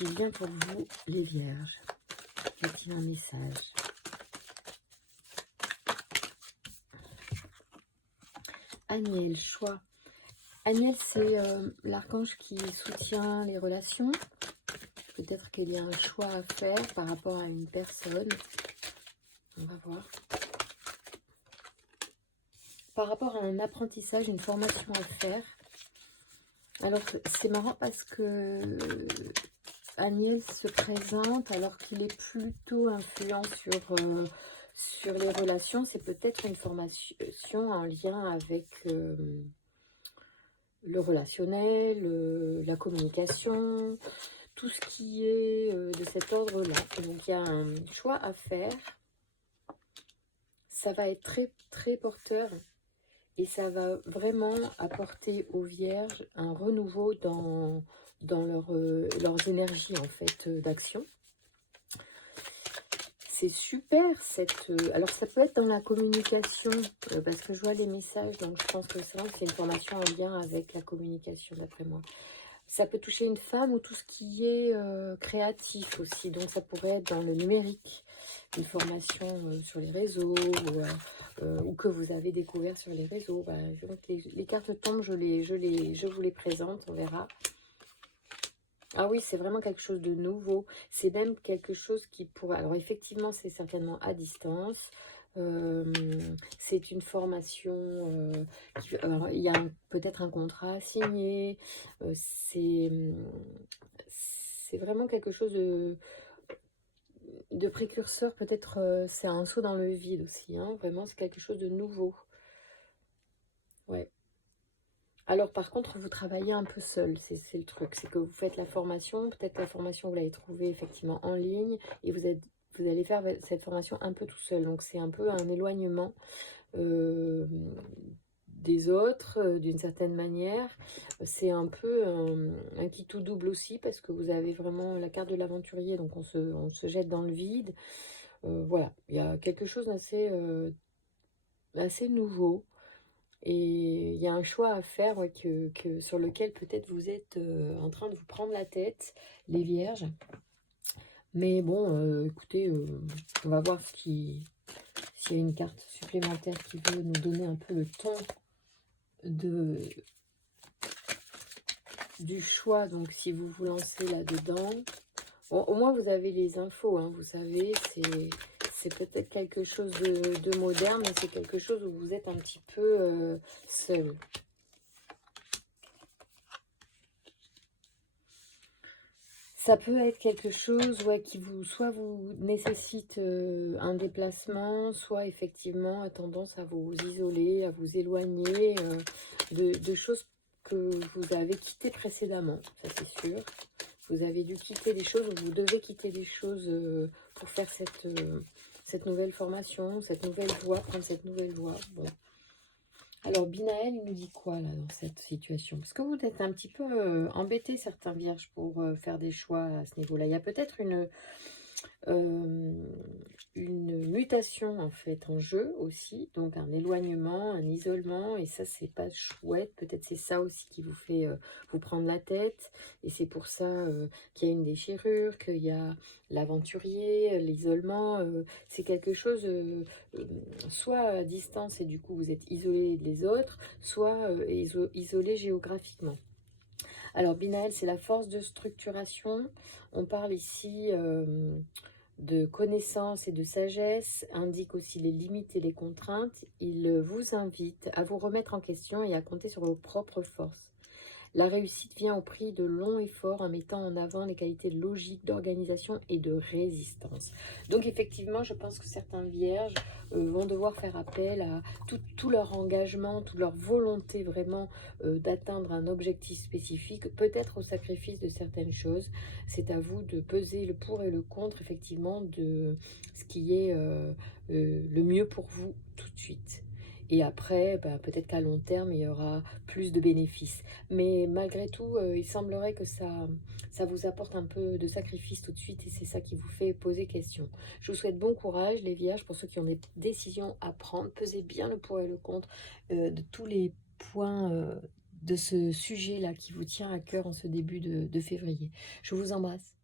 qui vient pour vous, les vierges? Y a-t-il un message? Aniel, choix. Aniel, c'est l'archange qui soutient les relations. Peut-être qu'il y a un choix à faire par rapport à une personne. On va voir. Par rapport à un apprentissage, une formation à faire. Alors, c'est marrant parce que Aniel se présente alors qu'il est plutôt influent sur les relations. C'est peut-être une formation en lien avec le relationnel, la communication, tout ce qui est de cet ordre-là. Donc, il y a un choix à faire. Ça va être très, très porteur. Et ça va vraiment apporter aux vierges un renouveau dans leurs énergies en fait d'action. C'est super alors ça peut être dans la communication, parce que je vois les messages, donc je pense que c'est une formation en lien avec la communication d'après moi. Ça peut toucher une femme ou tout ce qui est créatif aussi, donc ça pourrait être dans le numérique, une formation sur les réseaux ou que vous avez découvert sur les réseaux. Bah, les cartes tombent, je vous les présente, on verra. Ah oui, c'est vraiment quelque chose de nouveau. C'est même quelque chose qui pourrait... Alors effectivement, c'est certainement à distance. C'est une formation... il y a peut-être un contrat à signer. C'est vraiment quelque chose de précurseur. Peut-être c'est un saut dans le vide aussi. Hein. Vraiment, c'est quelque chose de nouveau. Ouais. Alors par contre, vous travaillez un peu seul, c'est le truc, c'est que vous faites la formation, peut-être la formation vous l'avez trouvée effectivement en ligne, et vous allez faire cette formation un peu tout seul, donc c'est un peu un éloignement des autres, d'une certaine manière. C'est un peu un qui tout double aussi, parce que vous avez vraiment la carte de l'aventurier, donc on se jette dans le vide. Voilà, il y a quelque chose assez nouveau. Et il y a un choix à faire ouais, sur lequel peut-être vous êtes en train de vous prendre la tête, les vierges. Mais bon, écoutez, on va voir s'il y a une carte supplémentaire qui veut nous donner un peu le temps du choix. Donc si vous vous lancez là-dedans, bon, au moins vous avez les infos, hein, vous savez, c'est peut-être quelque chose de moderne, mais c'est quelque chose où vous êtes un petit peu seul. Ça peut être quelque chose ouais, qui soit vous nécessite un déplacement, soit effectivement a tendance à vous isoler, à vous éloigner de choses que vous avez quittées précédemment, ça c'est sûr. Vous avez dû quitter des choses, ou vous devez quitter des choses pour faire cette nouvelle formation, cette nouvelle voie, prendre cette nouvelle voie. Bon. Alors, Binaël, il nous dit quoi, là, dans cette situation? Parce que vous êtes un petit peu embêtés, certains vierges, pour faire des choix à ce niveau-là. Il y a peut-être une mutation, en fait, en jeu aussi. Donc, un éloignement, un isolement. Et ça, c'est pas chouette. Peut-être c'est ça aussi qui vous fait vous prendre la tête. Et c'est pour ça qu'il y a une déchirure, qu'il y a l'aventurier, l'isolement. C'est quelque chose... soit à distance et du coup vous êtes isolé des autres, soit isolé géographiquement. Alors Binaël, c'est la force de structuration. On parle ici de connaissance et de sagesse, indique aussi les limites et les contraintes. Il vous invite à vous remettre en question et à compter sur vos propres forces. La réussite vient au prix de longs efforts en mettant en avant les qualités de logique, d'organisation et de résistance. Donc effectivement, je pense que certains vierges vont devoir faire appel à tout leur engagement, toute leur volonté vraiment d'atteindre un objectif spécifique, peut-être au sacrifice de certaines choses. C'est à vous de peser le pour et le contre, effectivement, de ce qui est le mieux pour vous tout de suite. Et après, bah, peut-être qu'à long terme, il y aura plus de bénéfices. Mais malgré tout, il semblerait que ça vous apporte un peu de sacrifice tout de suite. Et c'est ça qui vous fait poser question. Je vous souhaite bon courage, les vierges, pour ceux qui ont des décisions à prendre. Pesez bien le pour et le contre de tous les points de ce sujet-là qui vous tient à cœur en ce début de février. Je vous embrasse.